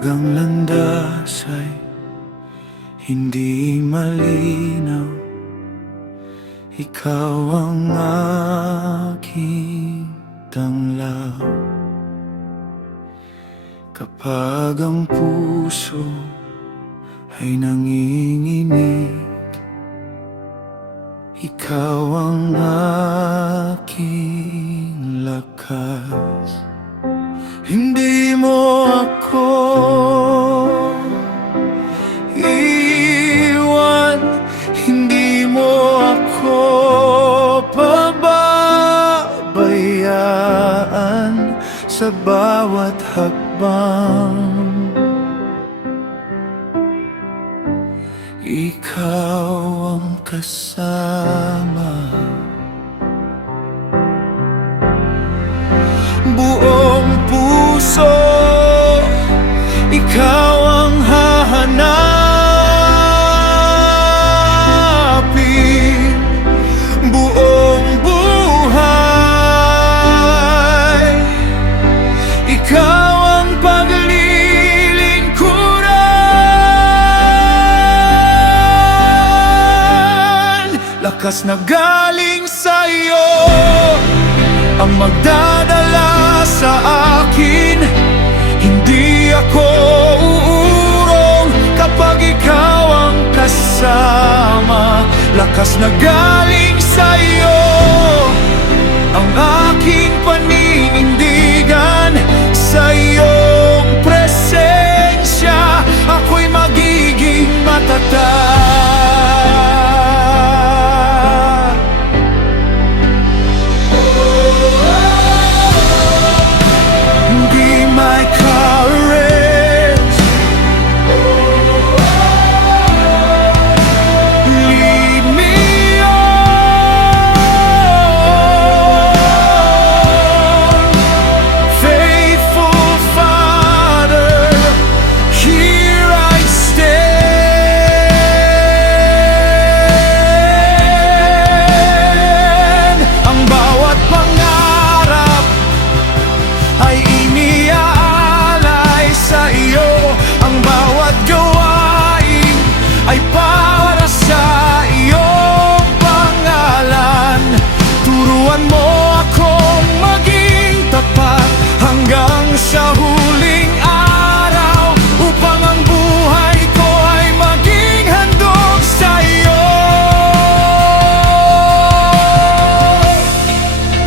Kapag ang landas ay hindi malinaw, ikaw ang aking tanglaw. Kapag ang puso ay nanginginig, ikaw ang aking lakas. Hindi mo ako iwan, hindi mo ako pababayaan sa bawat hakbang. Ikaw ang kasama, buong puso, ikaw ang hahanapin. Buong buhay, ikaw ang paglilingkuran. Lakas na galing sa'yo ang magdadala sa akin. Hindi ako uurong kapag ikaw ang kasama. Lakas na galing sa'yo ang aking paninindigan. Sa iyong presensya ako'y magiging matatag. Ay para sa iyong pangalan. Turuan mo akong maging tapat hanggang sa huling araw, upang ang buhay ko ay maging handog sa iyo.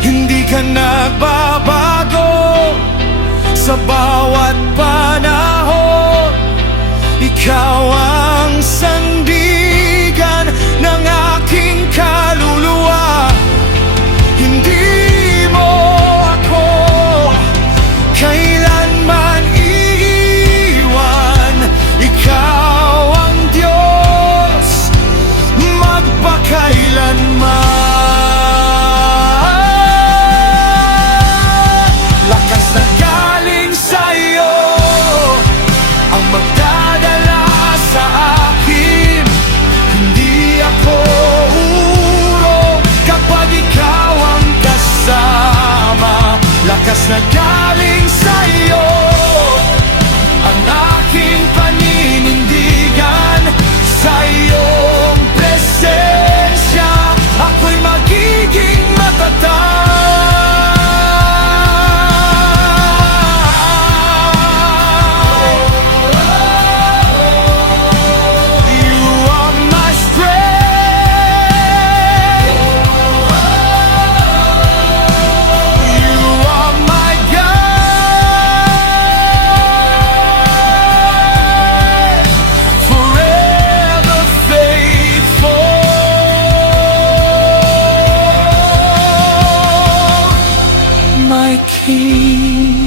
Hindi ka nagbabago sa bawat panahon. Ikaw ang sandigan ng aking kaluluwa. Hindi mo ako kailanman iiwan. Ikaw ang Diyos magpakailanman. Lakas na galing sa'yo ang magdadala sa akin. Hindi ako uurong kapag ikaw ang kasama. Lakas na galing sa'yo ang aking paninindigan. Sa iyong presensya ako'y magiging matatag. My King.